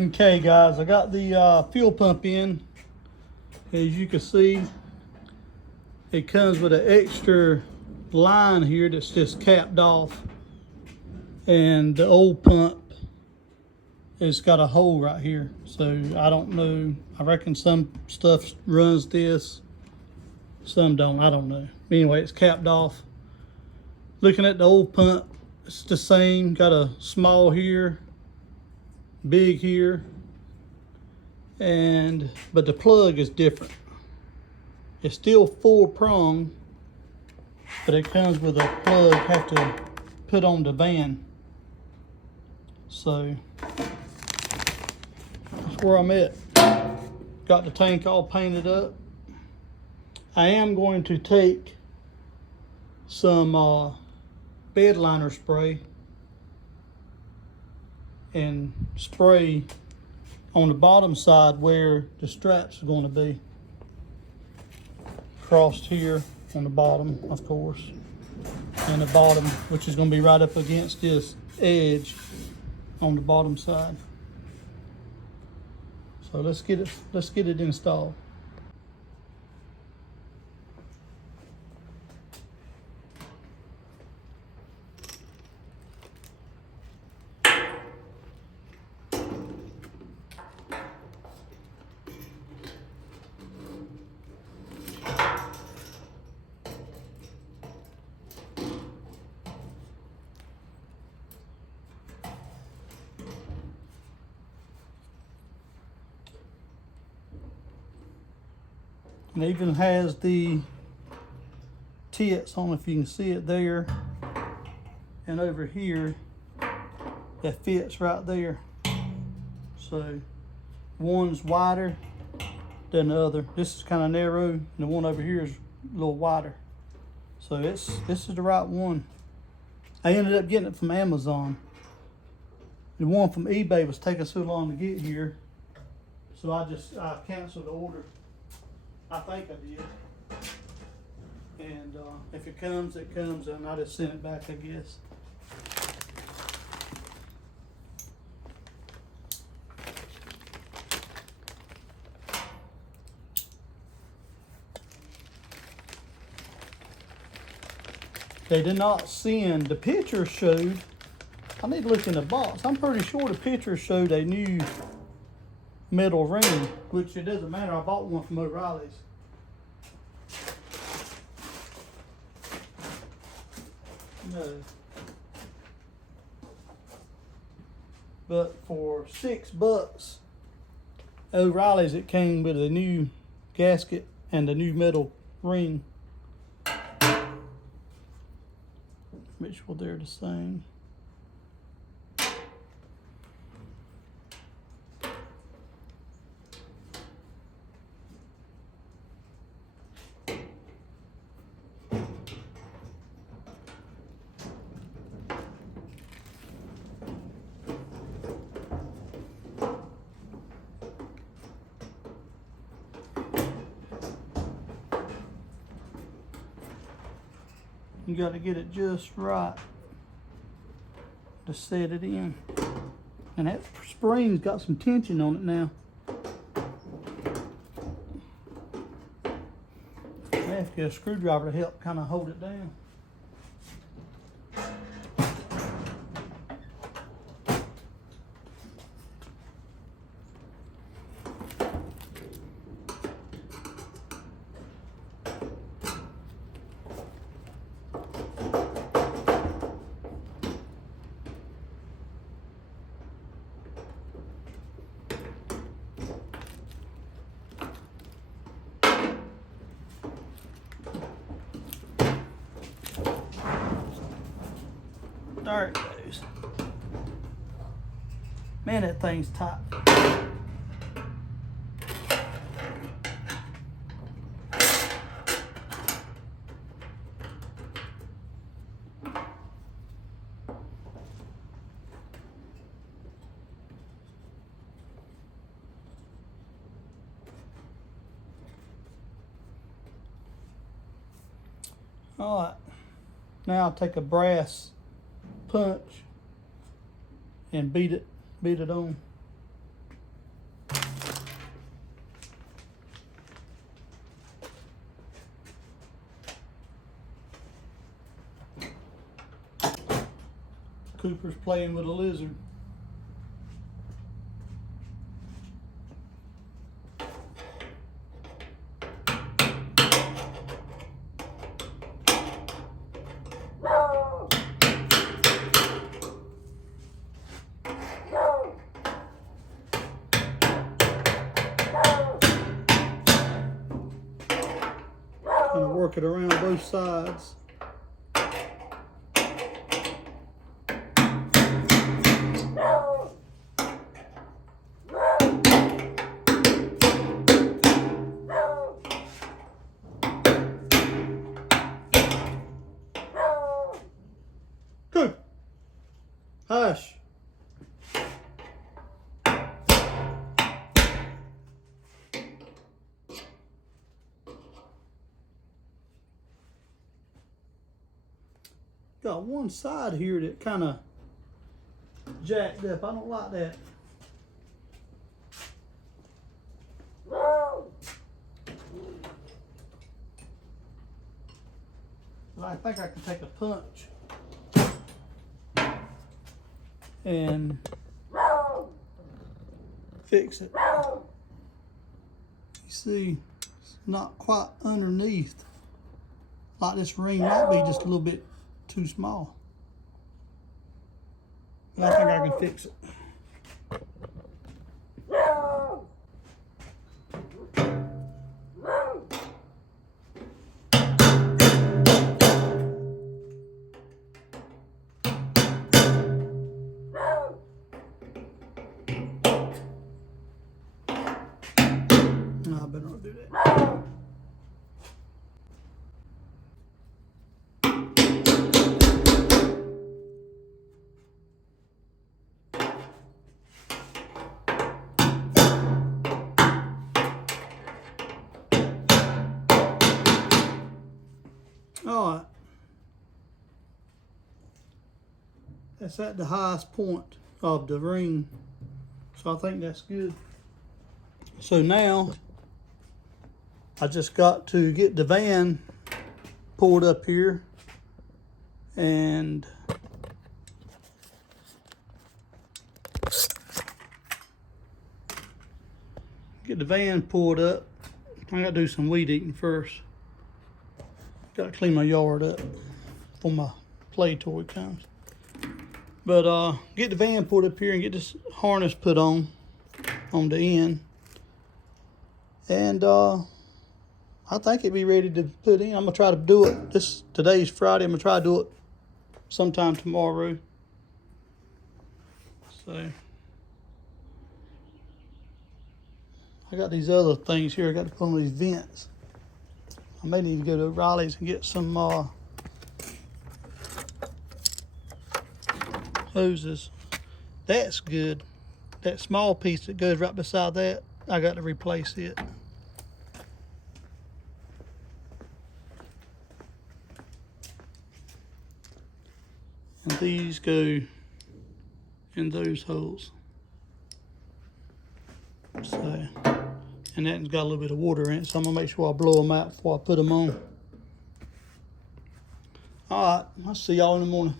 Okay guys, I got the fuel pump in. As you can see, it comes with an extra line here that's just capped off, and the old pump, it's got a hole right here. So I don't know, I reckon some stuff runs this, some don't, I don't know. Anyway, it's capped off. Looking at the old pump, it's the same, got a small here, big here, but the plug is different. It's still 4-prong, but it comes with a plug you have to put on the van. So that's where I'm at. Got the tank all painted up. I am going to take some bed liner spray and spray on the bottom side where the straps are going to be. Crossed here on the bottom, of course, and the bottom, which is going to be right up against this edge on the bottom side. So let's get it installed. And it even has the tits on, if you can see it there, and over here that fits right there. So one's wider than the other. This is kind of narrow, and the one over here is a little wider. So this is the right one. I ended up getting it from Amazon. The one from eBay was taking so long to get here, so I canceled the order. I think I did. And if it comes, it comes, and I just sent it back, I guess. They did not send, the picture showed, I need to look in the box. I'm pretty sure the picture showed a new metal ring, which it doesn't matter. I bought one from O'Reilly's. No. But for $6, O'Reilly's, it came with a new gasket and a new metal ring, which were they're the same. You got to get it just right to set it in. And that spring's got some tension on it now. I have to get a screwdriver to help kind of hold it down. There it goes. Man, that thing's tight. All right, now I'll take a brass punch and beat it on. Cooper's playing with a lizard. Kind of work it around both sides. Good. Hush. Got one side here that kind of jacked up. I don't like that. But I think I can take a punch and fix it. You see, it's not quite underneath. Like this ring might be just a little bit too small. But I think I can fix it. No, I better not do that. All right, that's at the highest point of the ring, so I think that's good. So now I just got to get the van pulled up here and get the van pulled up. I gotta do some weed eating first. Gotta clean my yard up before my play toy comes. But get the van pulled up here and get this harness put on the end. And I think it'd be ready to put in. I'm gonna try to do it. Today's Friday. I'm gonna try to do it sometime tomorrow. So I got these other things here. I got to put on these vents. I may need to go to Riley's and get some hoses. That's good. That small piece that goes right beside that, I got to replace it. And these go in those holes. So, and that's got a little bit of water in it, so I'm gonna make sure I blow them out before I put them on. All right, I'll see y'all in the morning.